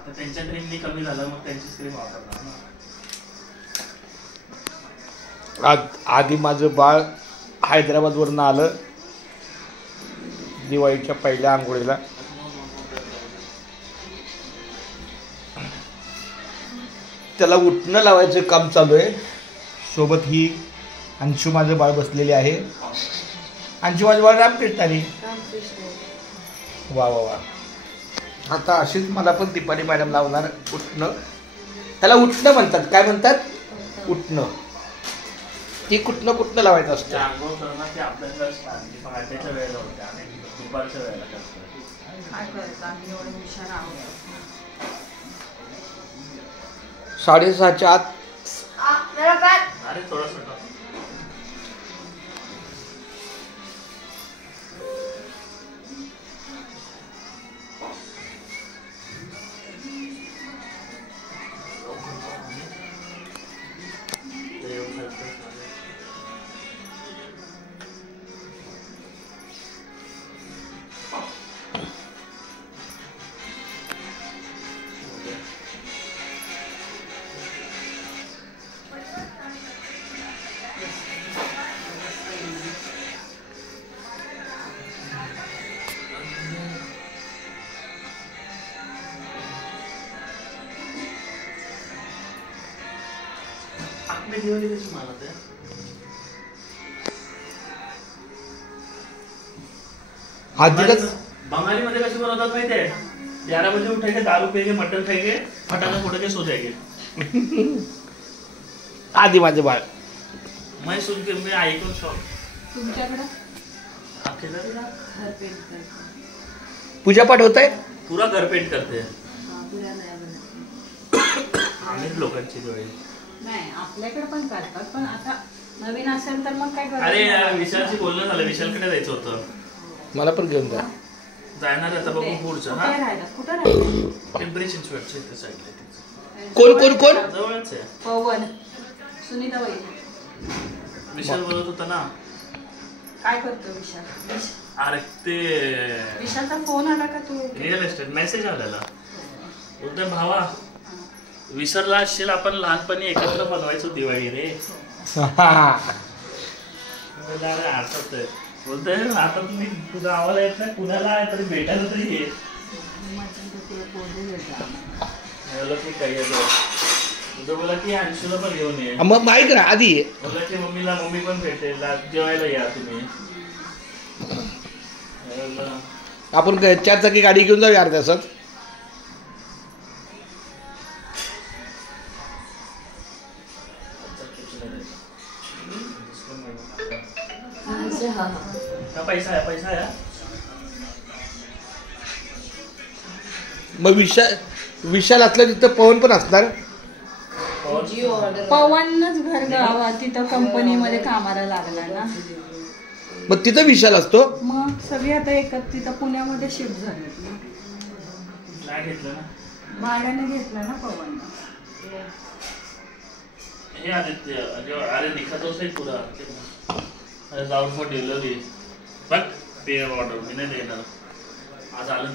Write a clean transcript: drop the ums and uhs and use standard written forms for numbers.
आता त्यांच्या क्रीमनी कमी झालं मग त्यांचीच क्रीम वापरणार ना. आधी माझं बाळ हैदराबादवरून आलं दिवाळीच्या पहिल्या आंघोळीला. त्याला उठणं लावायचं काम चालू आहे. सोबत ही अंशू माझं बाळ बसलेले आहे. अंशू माझं बाळ रामकृष्णारी. वा वा वा. आता अशीच मला पण दीपाली मॅडम लावणार उठणं. त्याला उठणं म्हणतात. काय म्हणतात? उठणं. ती कुठनं लावायचं असतं. आंघोळ करणं की आपल्याकडे पहाटेच्या वेळेला होते आणि दुपारच्या वेळेला करतो. काय करतो आम्ही एवढे हुशार आहोत. 6:30च्या आत. अरे थोडंसं दिवाळी कशी मानत आहे? बंगाली मध्ये कशी बनवतात माहिती आहे? 11 बजे उठेंगे, दारू पिएंगे, मटन खाएंगे, फटाके फोड़ेंगे, सो जाएंगे. आधी माझे बाळ. मैं सुन के मैं ऐकून शॉक. तुमच्याकडे घर पेंट करते. पूजापाठ होत आहे. पुरा घर पेंट करते. पुरा नाही आम्हीच लोकांची दिवाळी. नाही आपल्याकडे पण करतात पण आता नवीन असेल तर मग काय करतात. अरे विशालशी बोलणं झालं. विशालकडे जायचं होतं. मला पण घेऊन जा. जाणार आता बघू पुढचं. कुठे राहिला? कुठे राहिला? पिंपरी चिंचवडच्या इथे साईडला. कोण जवळच आहे. पवन सुनीता बाई. विशाल बोलत होता ना. काय करतो विशाल? अरे ते विशालचा फोन आला का? तू रिअल एस्टेट मेसेज आलेला. बोलतोय भावा विसरला असशील आपण लहानपणी एकत्र बनवायचो दिवाळी रे. आठवतंय. बोलतोय आता तुम्ही तुझा आवाज येत नाही पुण्याला आहे तरी भेटायला तरी ये. तुझं बोला की अंशूला पण घेऊन ये. मग माहित ना आधी बोला की मम्मी पण भेटेल जेवायला या तुम्ही. आपण 4 चाकी गाडी घेऊन जाऊया अर्ध्या तासात. पैसा आहे. मग विशाल असलं तिथं पवन पण असणार. पवनच घर गावात तिथं कंपनीमध्ये कामाला लागला ना. मग तिथं विशाल असतो. मग सगळे आता एकत्र तिथं पुण्यामध्ये शिफ्ट झाले. घेतलं ना भाड्याने घेतलं ना पवन. हे आदित्य अरे दिखातोच आहे पुरा. जाऊन फॉर डिलिव्हरी बघ पे ऑर्डर मी नाही देणार आज आलं.